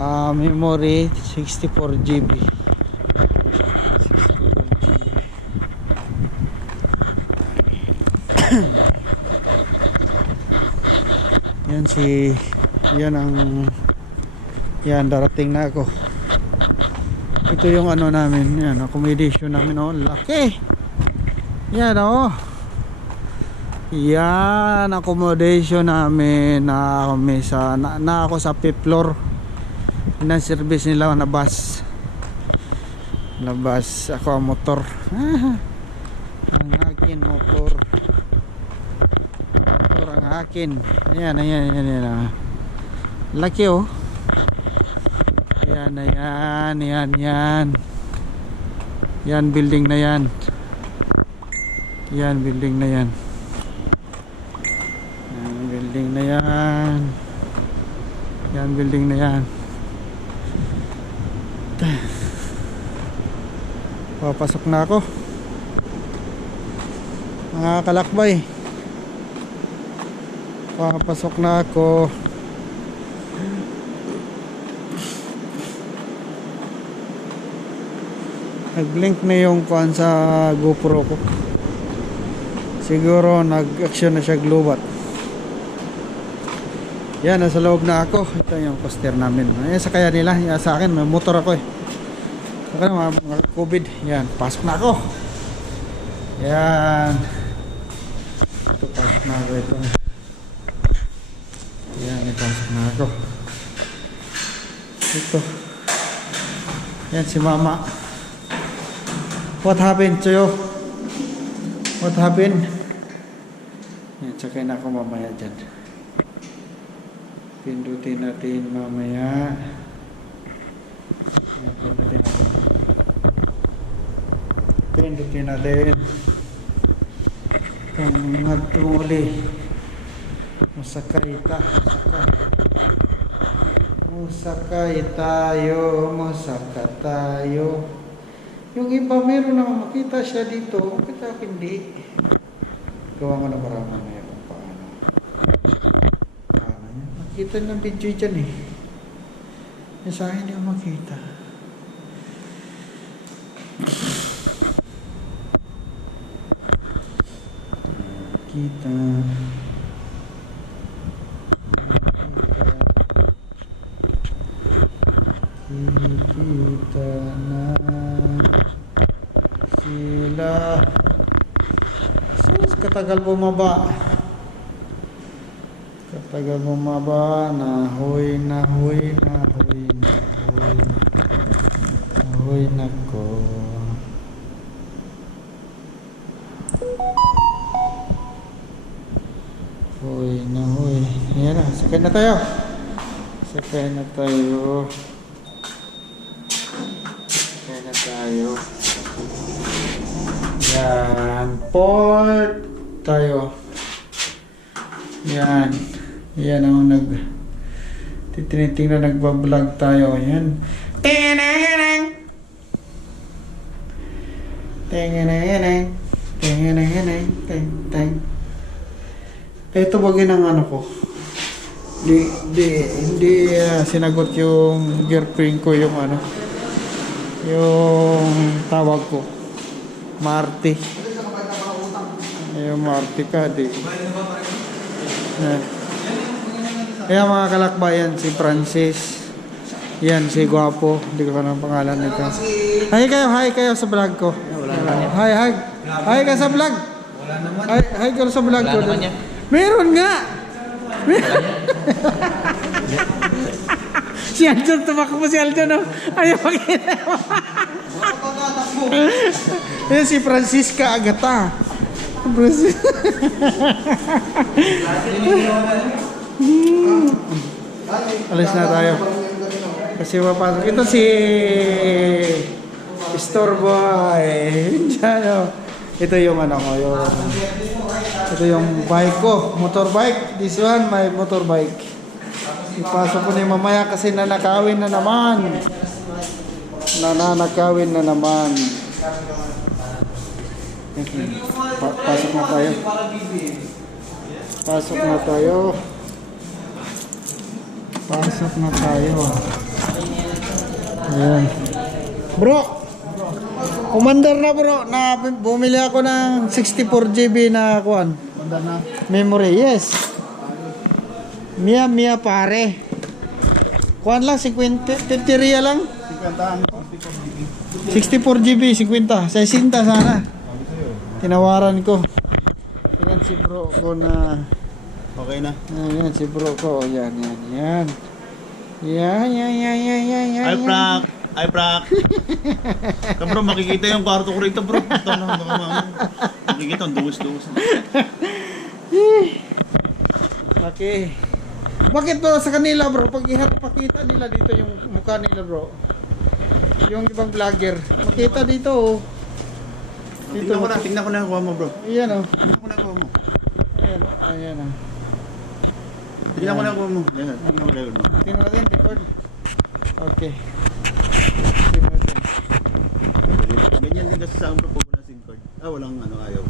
Ah, memory 64 GB. 64 GB. yan si yan ang yan darating na ako. Ito yung ano namin yan accommodation namin oh laki. Yan oh. Yan accommodation namin. Na sa na, na ako sa fifth floor Yan ang service nila? Na bus. Na bus. Ako motor. Ang akin motor. Motor ang akin. Ayan ayan ayan, ayan, ah. laki oh. Yan ayan yan yan yan building na yan. Yan building na yan. Yan building na yan. Yan building na yan papasok na ako. Mga kalakbay. Papasok na ako. Nag-link na yung kuan sa GoPro ko. Siguro nag-action na siya globat yan nasa loob na ako. Ito yung poster namin. Ayan sa kaya nila. Yan, sa akin. May motor ako eh saka na mga, covid. Yan pasok na ako. Yan. Ito pasok na ako ito. Yan ipasok na ako. Ito. Yan si mama. What happened to you? What happened? Yan sakay na ako mamaya dyan. Pindutin natin mamaya. yan, pindutin natin pindutin natin kung tumuli musakay ta musakay musakay tayo musaka tayo yung iba meron na makita siya dito kita hindi? Gawa mo na yun kung paano. Paano niya makita ng video dyan eh. Yung sa akin hindi ko makita kita Kikita na sila. Sus, katagal bumaba? Katagal bumaba? Nahoy, nahoy, nahoy, nahoy. Nahoy na Ayan na, tayo Sakay na tayo Sakay na tayo yan, port tayo. Yan. Yan ang nag titinitingnan nagba-vlog tayo. Yan. Tinanganang. Tingananganang. Tingananganang. Ting, ting. Ito bagay ng ano ko. Di, di, hindi ah, sinagot yung girlfriend ko yung ano. Yung tawag ko. Marty. Ayun, Marty ka, di. Kaya mga kalakbayan, si Francis. Yan, si Guapo. Hindi ko ng pangalan nito. Hi kayo, hi kayo sa vlog ko. Hi, hi. Hi ka sa vlog. Hi, hi ka sa vlog ko. Meron nga. si Aljon, tumakbo si Aljon. Oh. Ayaw makita. Yan si Francisca Agata. Francis. Alis na tayo. Kasi papasok. Ito si Store Boy. Diyan, oh. Ito yung ano ko, yung ito yung bike ko, motorbike. This one, my motorbike. Ipasok ko yung mamaya kasi nanakawin na naman. Nananakawin na naman. Pa- pasok na tayo. Pasok na tayo. Pasok na tayo. Ayan. Bro, Commander na bro, na bumili ako ng 64 GB na kuan. Memory, yes. Mia Mia pare. Kuan lang 50 50 real lang. 64 GB 50. 60 sana. Tinawaran ko. Ayan si bro ko na Okay na. Ayan si bro ko. Yan, yan, yan. Yan, yan, yan, yan, yan, yan. Prank! Ay, prank! Ito bro, makikita yung kwarto ko rito bro. Ito na, baka ma- Makikita, ang duwis-duwis. Okay. Bakit bro sa kanila bro? Pag iharap pakita nila dito yung mukha nila bro. Yung ibang vlogger. Makita dito oh. Dito. Tingnan ko na, tingnan ko na kuha mo bro. Ayan oh. Tingnan ko na kuha mo. Ayan, ayan oh. Tingnan ko na kuha mo. Tingnan ko na kuha mo. Tingnan natin, record. Okay. Tingnan natin. Ganyan din kasi sa amin pag wala SIM card. Ah, walang ano, ayaw.